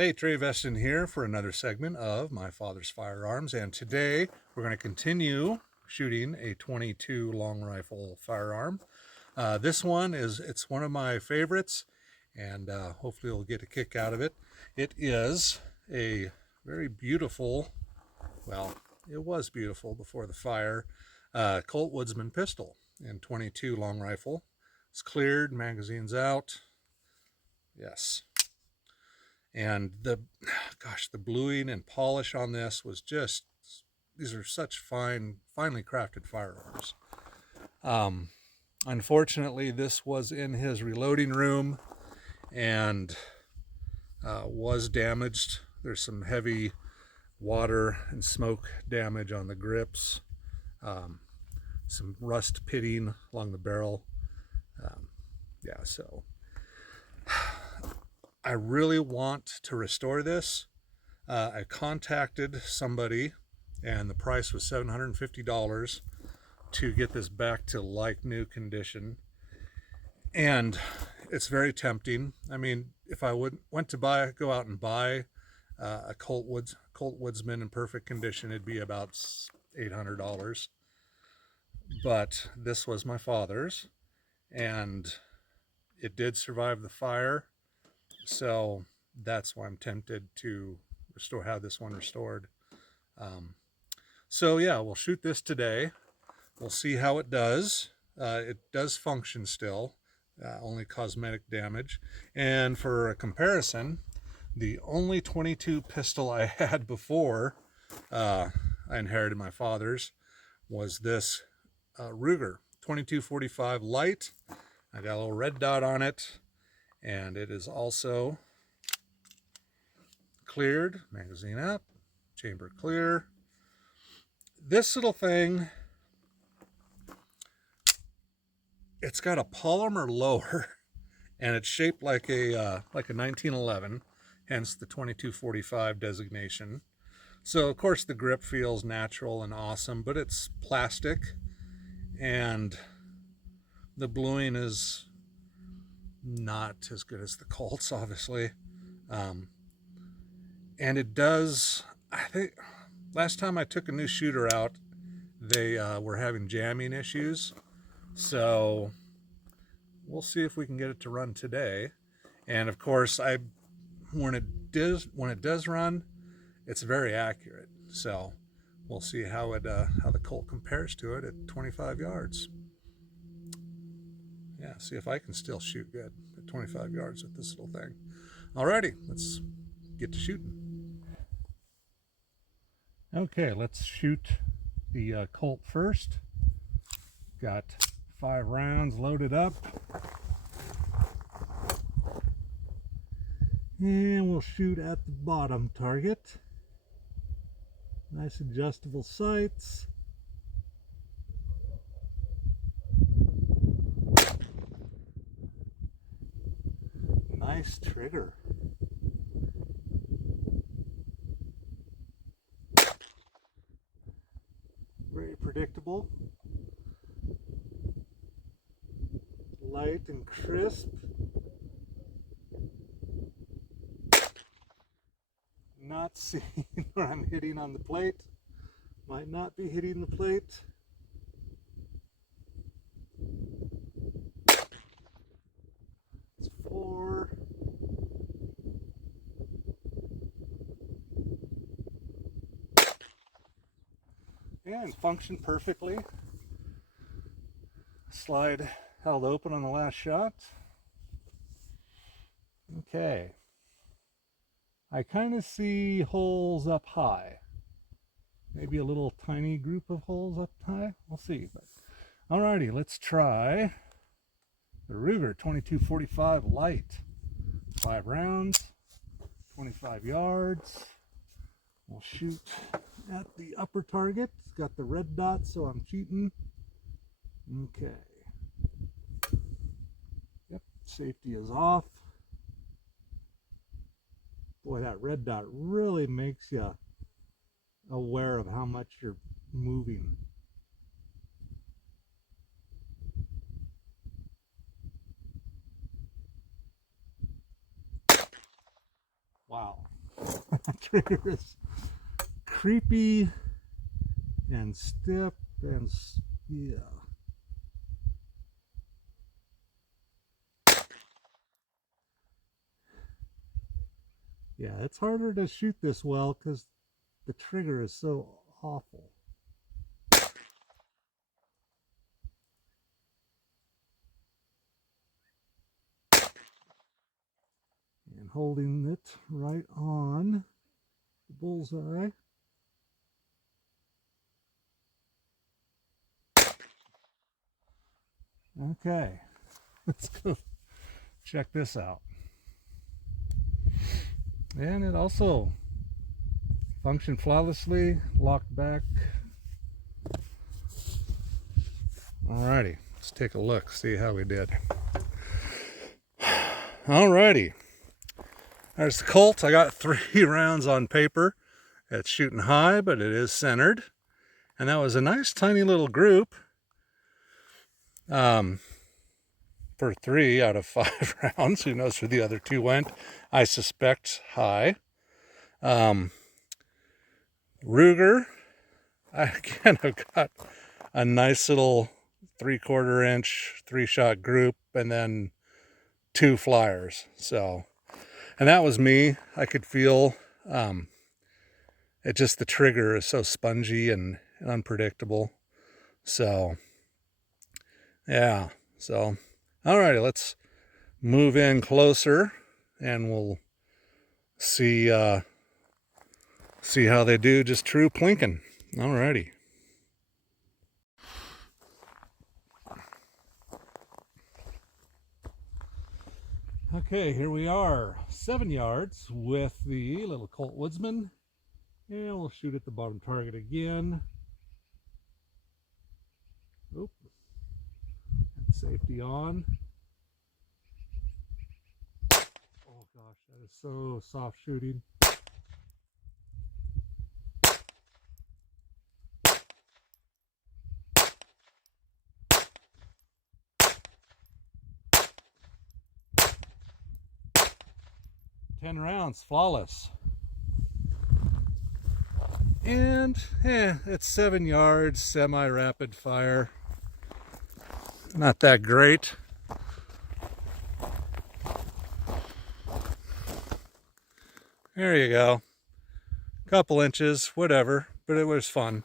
Hey, Trey Veston here for another segment of My Father's Firearms, and today we're going to continue shooting a 22 long rifle firearm. This one it's one of my favorites, and hopefully you'll get a kick out of it. It is a very beautiful, well, it was beautiful before the fire, Colt Woodsman pistol and 22 long rifle. It's cleared, magazine's out. Yes. And the bluing and polish on this was just, these are such finely crafted firearms. Unfortunately, this was in his reloading room and was damaged. There's some heavy water and smoke damage on the grips, some rust pitting along the barrel. So I really want to restore this. I contacted somebody and the price was $750 to get this back to like new condition. And it's very tempting. I mean, if I went to go out and buy a Colt Woodsman in perfect condition, it'd be about $800. But this was my father's, and it did survive the fire. So that's why I'm tempted to have this one restored. So yeah, we'll shoot this today. We'll see how it does. It does function still, only cosmetic damage. And for a comparison, the only 22 pistol I had before I inherited my father's was this Ruger 2245 Lite. I got a little red dot on it, and it is also cleared, magazine up, chamber clear. This little thing, it's got a polymer lower, and it's shaped like a 1911, hence the 2245 designation. So of course the grip feels natural and awesome, but it's plastic, and the bluing is not as good as the Colts, obviously. And it does, I think, last time I took a new shooter out, they were having jamming issues. So we'll see if we can get it to run today. And of course, when it does run, it's very accurate. So we'll see how the Colt compares to it at 25 yards. Yeah, see if I can still shoot good at 25 yards with this little thing. Alrighty, let's get to shooting. Okay, let's shoot the Colt first. Got 5 rounds loaded up. And we'll shoot at the bottom target. Nice adjustable sights. Nice trigger. Very predictable. Light and crisp. Not seeing where I'm hitting on the plate. Might not be hitting the plate. It's 4. And functioned perfectly. Slide held open on the last shot. Okay. I kind of see holes up high. Maybe a little tiny group of holes up high. We'll see. But alrighty, let's try the Ruger 2245 Lite. 5 rounds, 25 yards. We'll shoot at the upper target. It's got the red dot, so I'm cheating. Okay. Yep, safety is off. Boy, that red dot really makes you aware of how much you're moving. Wow. That trigger is creepy and stiff and yeah. Yeah, it's harder to shoot this well because the trigger is so awful. And holding it right on the bullseye. Okay, let's go check this out. And it also functioned flawlessly, locked back. Alrighty, let's take a look, see how we did. Alrighty, there's the Colt. I got 3 rounds on paper. It's shooting high, but it is centered. And that was a nice tiny little group. For 3 out of 5 rounds. Who knows where the other 2 went? I suspect high. Ruger, again, I've got a nice little 3/4 inch 3-shot group and then 2 flyers. So, and that was me. I could feel it just, the trigger is so spongy and unpredictable. So, yeah. So, alrighty, let's move in closer and we'll see how they do just true plinking. Alrighty. Okay, here we are, 7 yards with the little Colt Woodsman, and we'll shoot at the bottom target again. Oop. Safety on. Oh gosh, that is so soft shooting. Ten rounds, flawless. And it's 7 yards, semi-rapid fire. Not that great. There you go. Couple inches, whatever, but it was fun.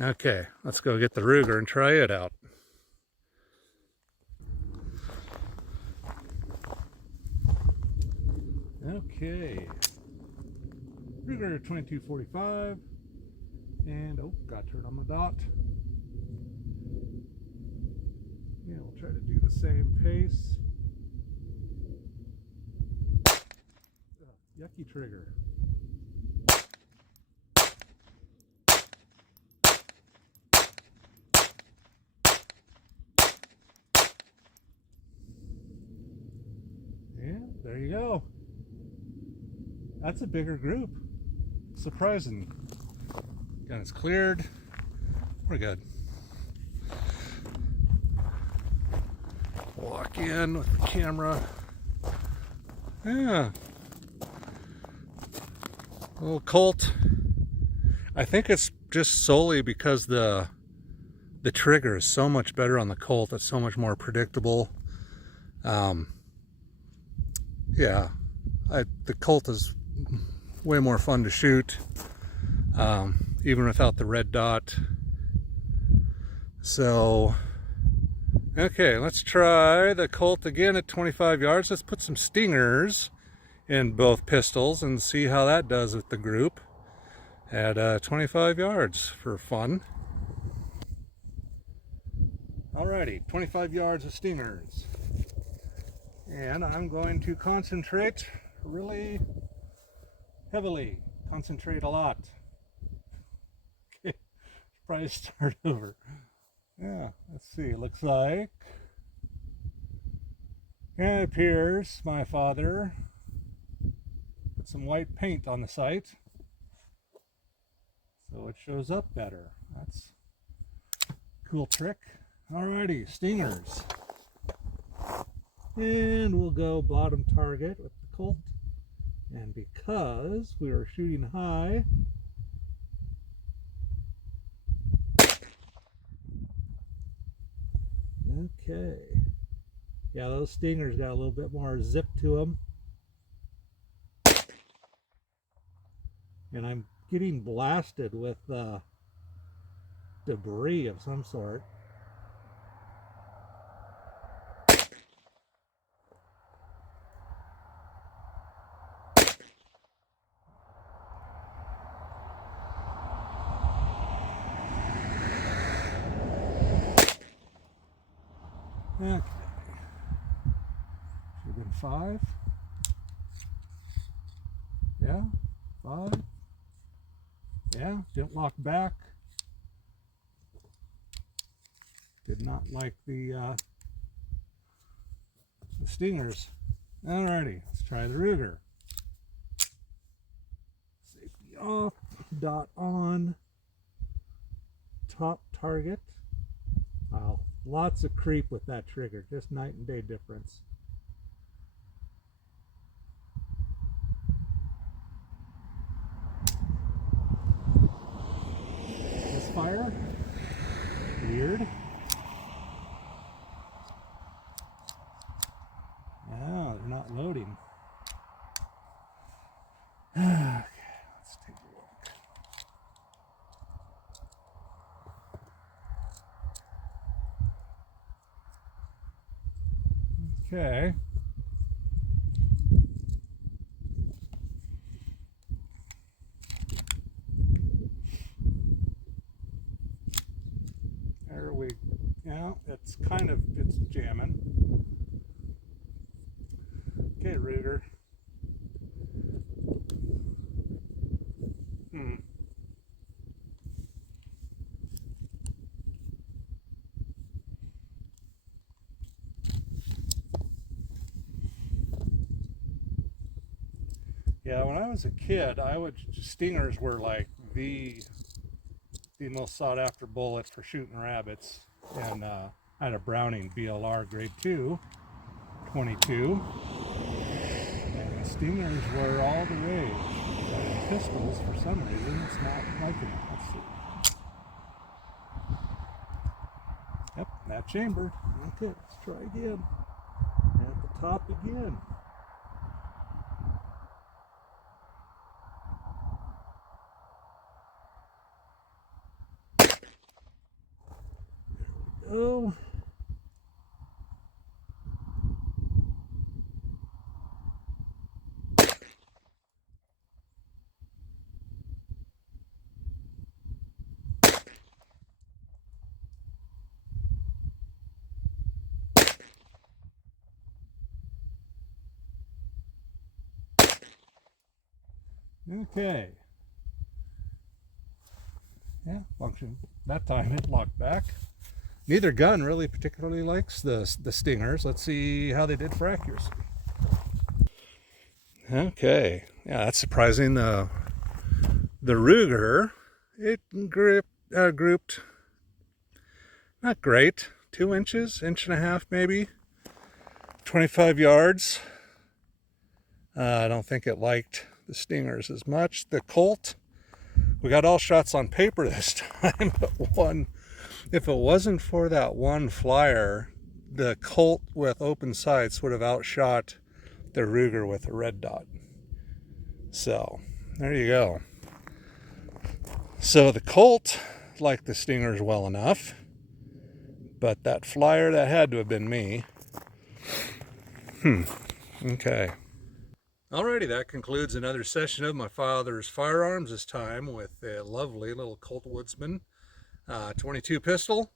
Okay, let's go get the Ruger and try it out. Okay. Ruger 2245. And oh, got turned on the dot. Yeah, we'll try to do the same pace. Yucky trigger. Yeah, there you go. That's a bigger group. Surprising. Gun is cleared. We're good. Walk in with the camera. Yeah. Little Colt. I think it's just solely because the trigger is so much better on the Colt. It's so much more predictable. Yeah, the Colt is way more fun to shoot, even without the red dot. So, okay, let's try the Colt again at 25 yards. Let's put some stingers in both pistols and see how that does with the group at 25 yards for fun. Alrighty, 25 yards of stingers. And I'm going to concentrate really heavily. Concentrate a lot. Okay, probably start over. Yeah, let's see. It looks like, and it appears my father put some white paint on the sight, so it shows up better. That's a cool trick. Alrighty, stingers. And we'll go bottom target with the Colt And because we were shooting high, okay. Yeah, those stingers got a little bit more zip to them. And I'm getting blasted with debris of some sort. Okay. Should have been 5. Yeah, 5. Yeah, didn't lock back. Did not like the stingers. Alrighty, let's try the Ruger. Safety off, dot on, top target. Wow, lots of creep with that trigger, just night and day difference. Misfire, weird. Yeah, they're not loading. Okay, let's take a look. Okay. There we, yeah, it's jamming. Okay, Ruger. Yeah, when I was a kid, stingers were like the most sought after bullet for shooting rabbits. And I had a Browning BLR grade 2, 22. And stingers were all the rage. And pistols, for some reason, it's not liking it. Let's see. Yep, that chambered. Okay, let's try again. At the top again. Oh, okay. Yeah, function. That time it locked back. Neither gun really particularly likes the stingers. Let's see how they did for accuracy. Okay, yeah, that's surprising. The Ruger, it grouped not great. 2 inches, inch and a half maybe. 25 yards. I don't think it liked the stingers as much. The Colt, we got all shots on paper this time, but if it wasn't for that one flyer, the Colt with open sights would have outshot the Ruger with a red dot. So there you go. So the Colt liked the stingers well enough, but that flyer, that had to have been me. Okay. Alrighty, that concludes another session of my father's firearms, this time with a lovely little Colt Woodsman 22 pistol.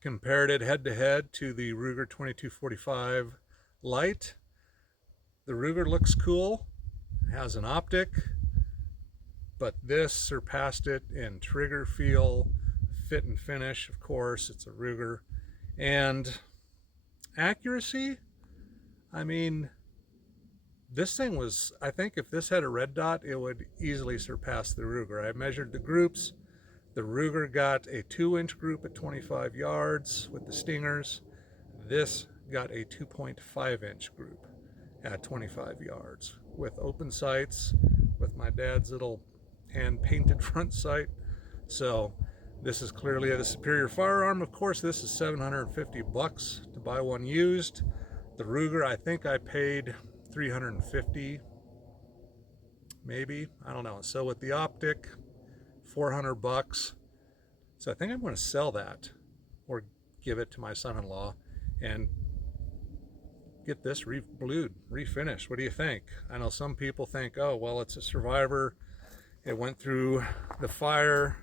Compared it head to head to the Ruger 2245 Lite. The Ruger looks cool, has an optic, but this surpassed it in trigger feel, fit and finish. Of course, it's a Ruger. And accuracy, I mean, this thing was, I think if this had a red dot, it would easily surpass the Ruger. I measured the groups. The Ruger got a 2-inch group at 25 yards with the stingers. This got a 2.5-inch group at 25 yards with open sights, with my dad's little hand-painted front sight. So this is clearly the superior firearm. Of course, this is $750 to buy one used. The Ruger, I think I paid $350, maybe, I don't know. So with the optic, $400. So I think I'm going to sell that or give it to my son-in-law and get this reblued, refinished. What do you think? I know some people think, oh, well, it's a Survivor. It went through the fire.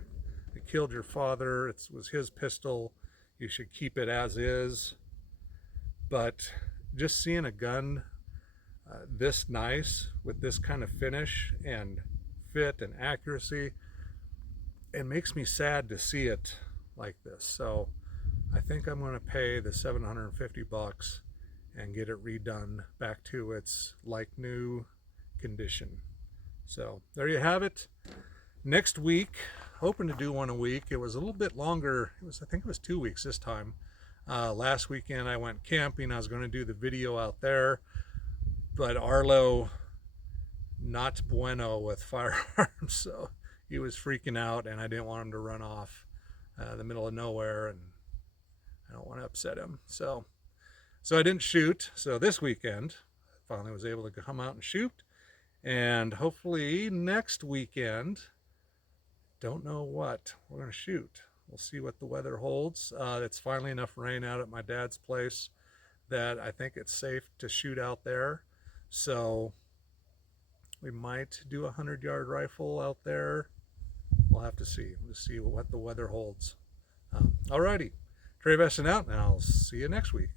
It killed your father. It was his pistol. You should keep it as is. But just seeing a gun this nice with this kind of finish and fit and accuracy, it makes me sad to see it like this. So I think I'm going to pay the $750 and get it redone back to its like new condition. So there you have it. Next week, hoping to do one a week. It was a little bit longer. I think it was 2 weeks this time. Last weekend I went camping. I was going to do the video out there, but Arlo, not bueno with firearms, so he was freaking out, and I didn't want him to run off the middle of nowhere, and I don't want to upset him. So I didn't shoot. So this weekend, I finally was able to come out and shoot, and hopefully next weekend, don't know what we're going to shoot. We'll see what the weather holds. It's finally enough rain out at my dad's place that I think it's safe to shoot out there. So we might do a 100-yard rifle out there. We'll have to see. We'll see what the weather holds. Alrighty, Trey Vesson out, and I'll see you next week.